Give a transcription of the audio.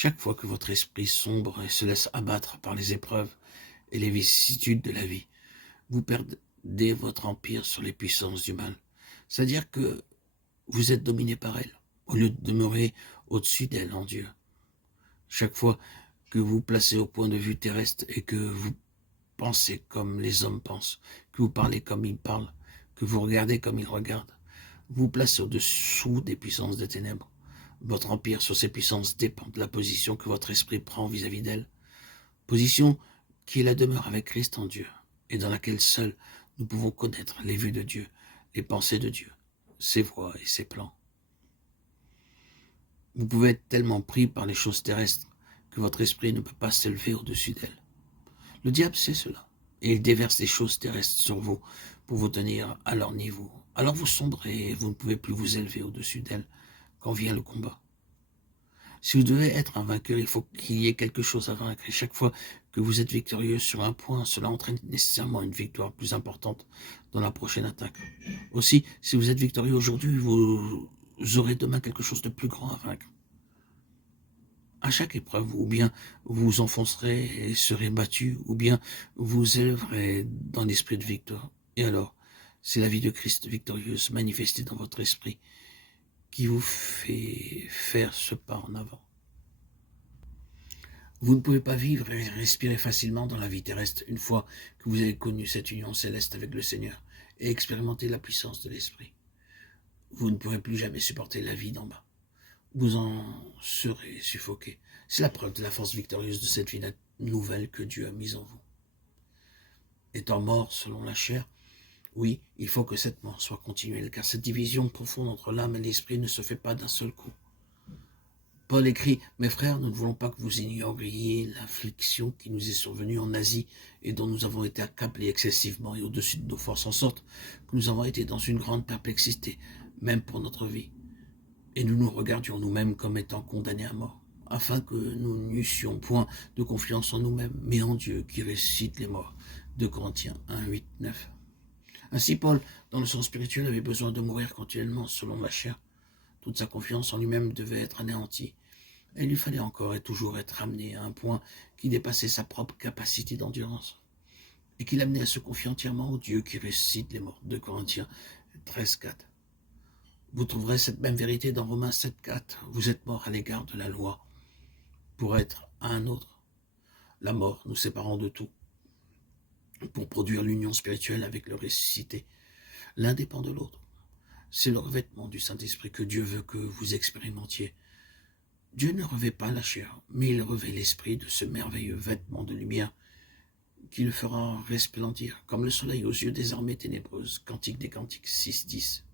Chaque fois que votre esprit sombre et se laisse abattre par les épreuves et les vicissitudes de la vie, vous perdez votre empire sur les puissances du mal. C'est-à-dire que vous êtes dominé par elles, au lieu de demeurer au-dessus d'elles en Dieu. Chaque fois que vous placez au point de vue terrestre et que vous pensez comme les hommes pensent, que vous parlez comme ils parlent, que vous regardez comme ils regardent, vous placez au-dessous des puissances des ténèbres. Votre empire sur ces puissances dépend de la position que votre esprit prend vis-à-vis d'elles, position qui est la demeure avec Christ en Dieu, et dans laquelle seul nous pouvons connaître les vues de Dieu, les pensées de Dieu, ses voies et ses plans. Vous pouvez être tellement pris par les choses terrestres que votre esprit ne peut pas s'élever au-dessus d'elles. Le diable sait cela, et il déverse des choses terrestres sur vous pour vous tenir à leur niveau. Alors vous sombrez et vous ne pouvez plus vous élever au-dessus d'elles quand vient le combat. Si vous devez être un vainqueur, il faut qu'il y ait quelque chose à vaincre. Et chaque fois que vous êtes victorieux sur un point, cela entraîne nécessairement une victoire plus importante dans la prochaine attaque. Aussi, si vous êtes victorieux aujourd'hui, vous aurez demain quelque chose de plus grand à vaincre. À chaque épreuve, ou bien vous vous enfoncerez et serez battu, ou bien vous élèverez dans l'esprit de victoire. Et alors, c'est la vie de Christ victorieuse manifestée dans votre esprit qui vous fait faire ce pas en avant. Vous ne pouvez pas vivre et respirer facilement dans la vie terrestre une fois que vous avez connu cette union céleste avec le Seigneur et expérimenté la puissance de l'Esprit. Vous ne pourrez plus jamais supporter la vie d'en bas. Vous en serez suffoqué. C'est la preuve de la force victorieuse de cette vie nouvelle que Dieu a mise en vous. Étant mort selon la chair, oui, il faut que cette mort soit continuelle, car cette division profonde entre l'âme et l'esprit ne se fait pas d'un seul coup. Paul écrit, « Mes frères, nous ne voulons pas que vous ignoriez l'affliction qui nous est survenue en Asie et dont nous avons été accablés excessivement et au-dessus de nos forces, en sorte que nous avons été dans une grande perplexité, même pour notre vie. Et nous nous regardions nous-mêmes comme étant condamnés à mort, afin que nous n'eussions point de confiance en nous-mêmes, mais en Dieu qui ressuscite les morts. » 2 Corinthiens 1, 8, 9. Ainsi Paul, dans le sens spirituel, avait besoin de mourir continuellement selon la chair. Toute sa confiance en lui-même devait être anéantie. Et il lui fallait encore et toujours être ramené à un point qui dépassait sa propre capacité d'endurance et qui l'amenait à se confier entièrement au Dieu qui ressuscite les morts. 2 Corinthiens 13, 4. Vous trouverez cette même vérité dans Romains 7, 4. Vous êtes morts à l'égard de la loi pour être à un autre. La mort nous séparant de tout pour produire l'union spirituelle avec le ressuscité. L'un dépend de l'autre. C'est le revêtement du Saint-Esprit que Dieu veut que vous expérimentiez. Dieu ne revêt pas la chair, mais il revêt l'esprit de ce merveilleux vêtement de lumière qui le fera resplendir comme le soleil aux yeux des armées ténébreuses. Cantique des Cantiques 6, 10.